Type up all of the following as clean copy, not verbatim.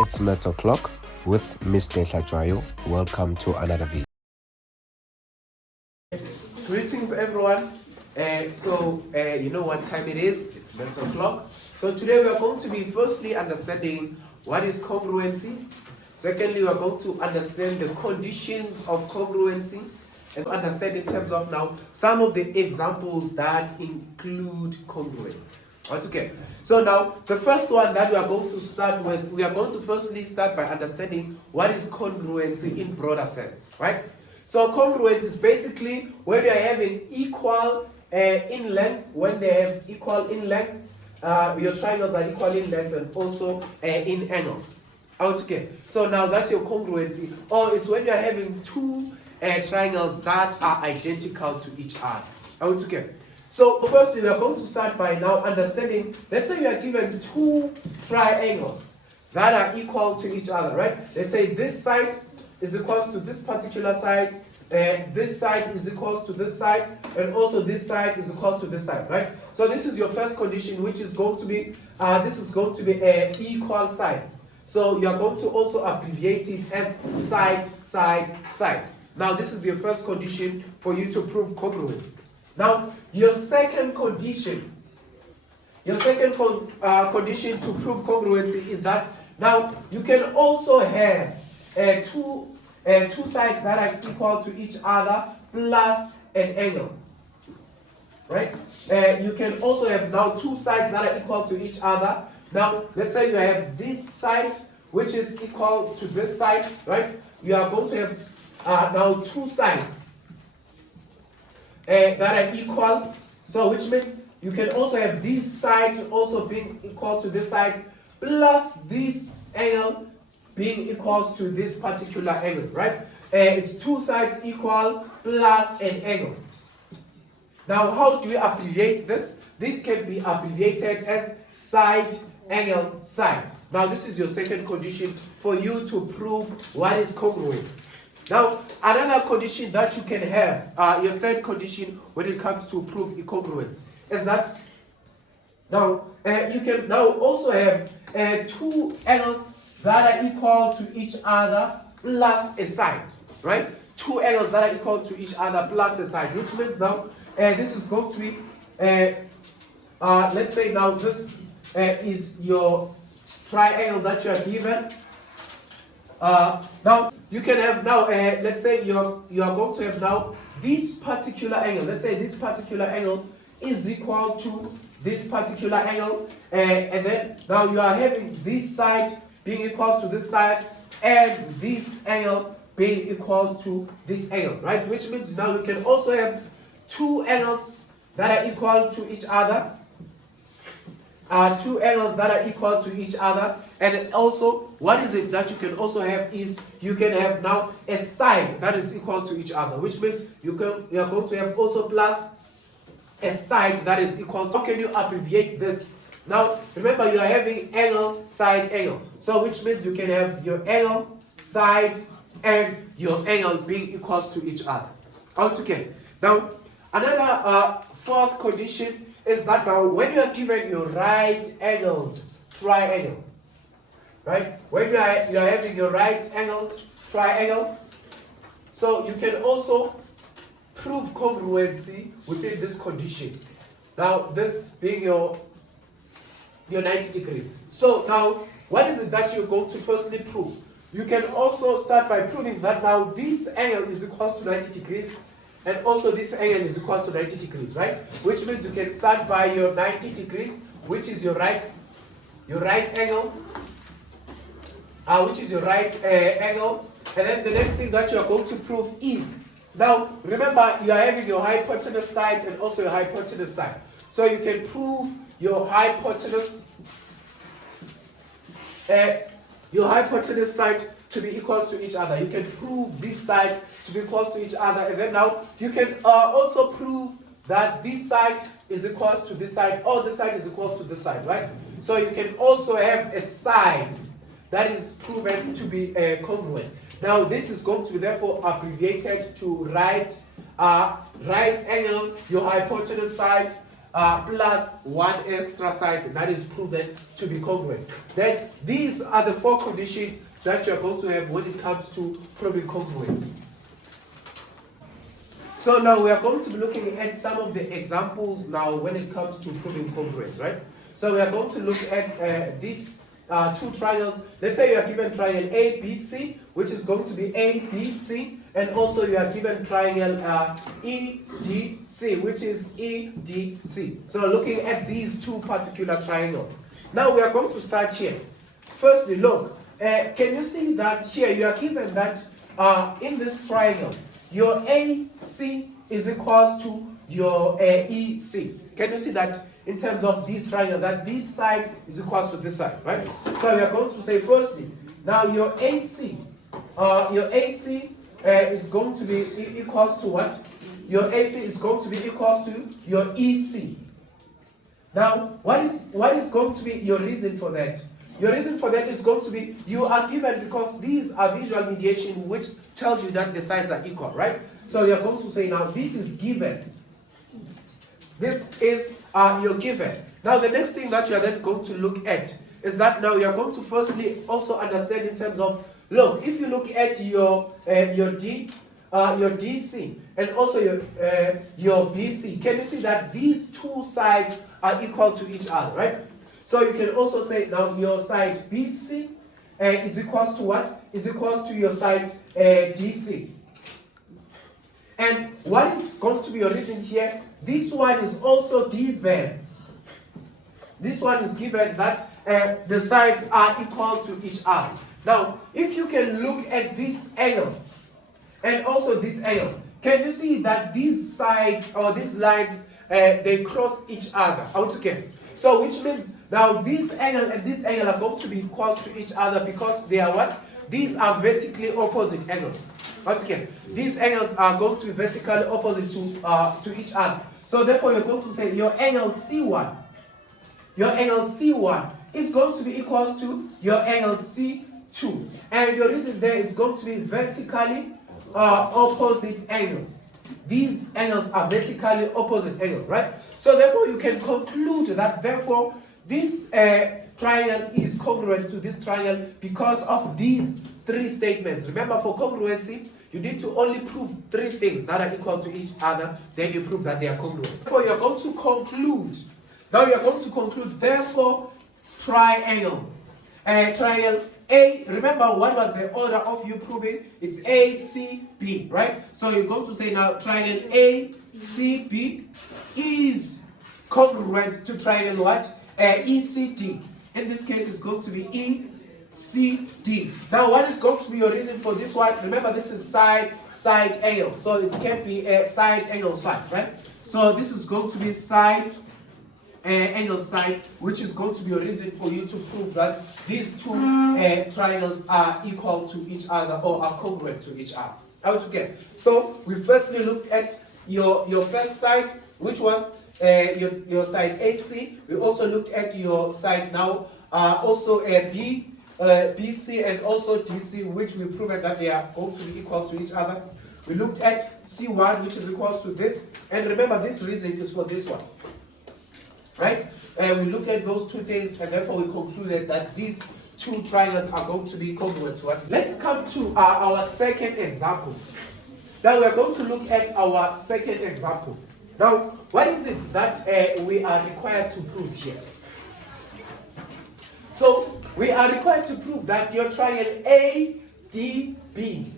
It's Metal Clock with Miss Nesha Joyo. Welcome to another video. Greetings everyone. You know what time it is. It's Metal Clock. So today we are going to be firstly understanding what is congruency. Secondly, we are going to understand the conditions of congruency and understand in terms of now some of the examples that include congruence. Okay, so now the first one that we are going to start with, we are going to firstly start by understanding what is congruency in broader sense, right? So congruence is basically when you are having equal in length, when they have equal in length, your triangles are equal in length and also in angles. Okay, so now that's your congruency, or it's when you are having two triangles that are identical to each other. Okay. So firstly, we are going to start by now understanding, let's say you are given two triangles that are equal to each other, right? Let's say this side is equal to this particular side, this side is equal to this side, and also this side is equal to this side, right? So this is your first condition, which is going to be, equal sides. So you are going to also abbreviate it as side, side, side. Now this is your first condition for you to prove congruence. Now, your second condition condition to prove congruency is that now you can also have two sides that are equal to each other plus an angle, right? You can also have now two sides that are equal to each other. Now, let's say you have this side which is equal to this side, right? You are going to have now two sides that are equal, so which means you can also have this side also being equal to this side plus this angle being equal to this particular angle, right? It's two sides equal plus an angle. Now how do we abbreviate this? This can be abbreviated as side, angle, side. Now this is your second condition for you to prove what is congruence. Now, another condition that you can have, your third condition when it comes to prove congruence, is that now you can now also have two angles that are equal to each other plus a side, right? Two angles that are equal to each other plus a side, which means now this is going to be, let's say now this is your triangle that you are given. Now you can have now let's say you are going to have now this particular angle. Let's say this particular angle is equal to this particular angle, and then now you are having this side being equal to this side and this angle being equal to this angle, right? Which means now you can also have two angles that are equal to each other. Two angles that are equal to each other, and also what is it that you can also have is you can have now a side that is equal to each other, which means you are going to have also plus a side that is equal to. How can you abbreviate this? Now remember, you are having angle, side, angle, so which means you can have your angle, side, and your angle being equal to each other. Okay. Now another fourth condition is that now when you are given your right-angled triangle, right? When you are having your right-angled triangle, so you can also prove congruency within this condition. Now this being your 90 degrees. So now what is it that you're going to firstly prove? You can also start by proving that now this angle is equal to 90 degrees. And also this angle is equal to 90 degrees, right? Which means you can start by your 90 degrees, which is your right angle, angle. And then the next thing that you are going to prove is, now remember you are having your hypotenuse side and also your hypotenuse side. So you can prove your hypotenuse side to be equal to each other. You can prove this side to be equal to each other, and then now you can also prove that this side is equal to this side, or this side is equal to this side, right? So you can also have a side that is proven to be congruent. Now this is going to be therefore abbreviated to right angle, your hypotenuse side, plus one extra side that is proven to be congruent. Then these are the 4 conditions that you are going to have when it comes to proving congruency. So now we are going to be looking at some of the examples now when it comes to proving congruence, right? So we are going to look at these 2 triangles. Let's say you are given triangle ABC, which is going to be ABC, and also you are given triangle EDC, which is EDC. So looking at these 2 particular triangles. Now we are going to start here. Firstly, look, can you see that here you are given that in this triangle, your AC is equals to your EC. Can you see that in terms of this triangle, that this side is equals to this side, right? So we are going to say firstly, now your AC is going to be equals to what? Your AC is going to be equals to your EC. Now, what is going to be your reason for that? Your reason for that is going to be, you are given, because these are visual mediation, which tells you that the sides are equal, right? So you're going to say now, this is given. This is your given. Now the next thing that you are then going to look at is that now you are going to firstly also understand in terms of, look, if you look at your DC and also your VC, can you see that these 2 sides are equal to each other, right? So you can also say now your side BC is equals to what? Is equals to your side DC. And what is going to be your reason here? This one is also given. This one is given that the sides are equal to each other. Now, if you can look at this angle and also this angle, can you see that these sides or these lines they cross each other out again? So which means now this angle and this angle are going to be equal to each other because they are what? These are vertically opposite angles. Okay, these angles are going to be vertically opposite to each other. So therefore you're going to say your angle C1. Your angle C1 is going to be equal to your angle C2. And your reason there is going to be vertically opposite angles. These angles are vertically opposite angles, right? So therefore you can conclude that therefore this triangle is congruent to this triangle because of these 3 statements. Remember, for congruency, you need to only prove 3 things that are equal to each other, then you prove that they are congruent. Therefore, you're going to conclude. Now you're going to conclude, therefore, triangle. Triangle A, remember what was the order of you proving? It's ACB, right? So you're going to say now triangle ACB is congruent to triangle what? ECD. In this case, it's going to be ECD. Now, what is going to be your reason for this one? Remember, this is side angle. So it can be a side angle side, right? So this is going to be side angle side, which is going to be a reason for you to prove that these 2 triangles are equal to each other or are congruent to each other. Out again. So we firstly looked at your first side, which was your side AC. We also looked at your side now, also BC and also DC, which we proved that they are going to be equal to each other. We looked at C1, which is equal to this, and remember this reason is for this one, right? We looked at those 2 things, and therefore we concluded that these 2 triangles are going to be congruent to us. Let's come to our second example. Now we are going to look at our second example. Now, what is it that we are required to prove here? So, we are required to prove that your triangle ADB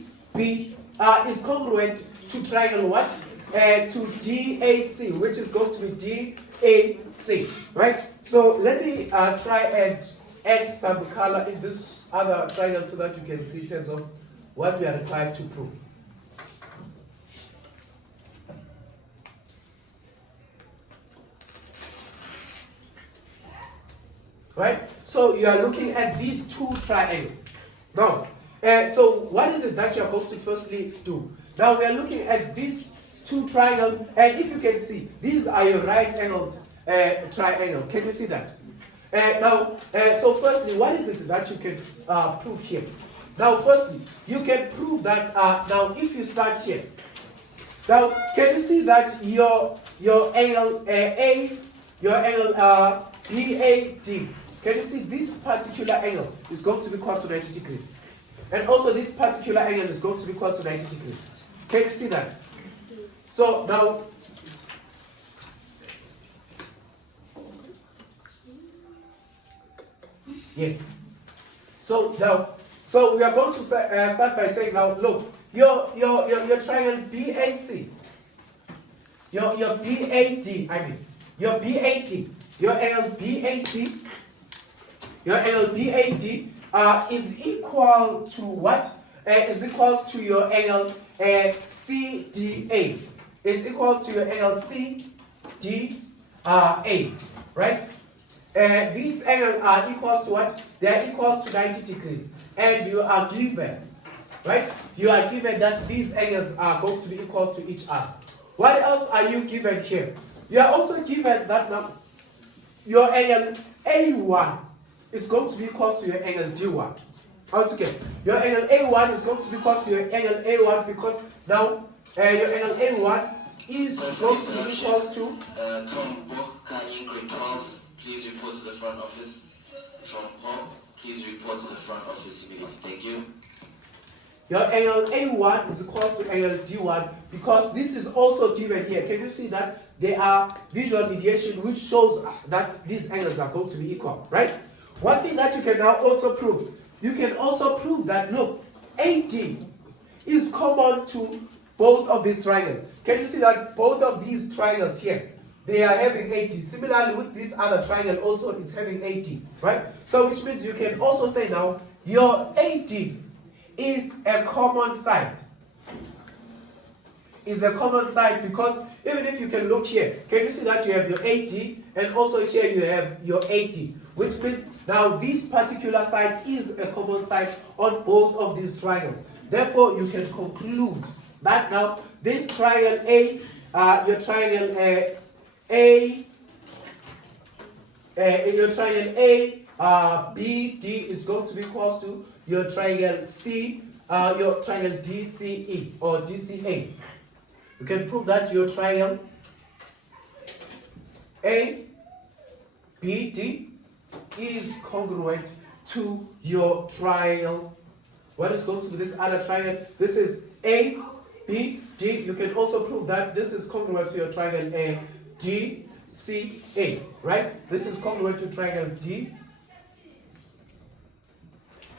is congruent to triangle what? To DAC, which is going to be DAC, right? So, let me try and add some color in this other triangle so that you can see in terms of what we are required to prove. Right? So you are looking at these 2 triangles. Now, so what is it that you are going to firstly do? Now we are looking at these 2 triangles, and if you can see, these are your right angled triangle. Can you see that? So firstly, what is it that you can prove here? Now, firstly, you can prove that now if you start here, Now, can you see that your angle your angle BAD, can you see this particular angle is going to be equal to 90 degrees? And also this particular angle is going to be equal to 90 degrees. Can you see that? So now, yes. So now, so we are going to start by saying now, look, your triangle BAC, your BAD, I mean, your BAD, your angle BAD, your angle BAD is equal to what? Is equal to your angle CDA. It's equal to your angle CDA, right? These angles are equal to what? They are equal to 90 degrees. And you are given, right? You are given that these angles are going to be equal to each other. What else are you given here? You are also given that now your angle A1 is going to be equal to your angle D1. How to get? Your angle A1 is going to be equal to your angle A1 because now your angle A1 is going to be equal to Tom Book, grade 12, please report to the front office. From Paul, please report to the front office immediately. Thank you. Your angle A1 is equal to angle D1 because this is also given here. Can you see that there are visual mediation which shows that these angles are going to be equal, right? One thing that you can now also prove, you can also prove that, look, AD is common to both of these triangles. Can you see that both of these triangles here, they are having AD. Similarly with this other triangle also is having AD, right? So which means you can also say now your AD is a common side. Is a common side because even if you can look here, can you see that you have your AD and also here you have your AD, which means now this particular side is a common side on both of these triangles. Therefore, you can conclude that now this triangle A, your triangle BD is going to be equal to your triangle C, your triangle DCE or DCA. You can prove that your triangle ABD is congruent to your triangle. What is going to be this other triangle? This is ABD. You can also prove that this is congruent to your triangle DCA, right? This is congruent to triangle D.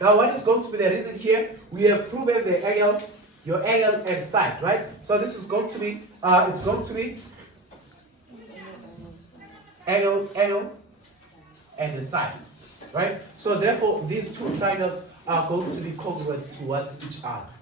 Now, what is going to be the reason here? We have proven the angle, your angle and side, right? So this is going to be, it's going to be angle, and the side, right? So therefore, these two triangles are going to be congruent towards each other.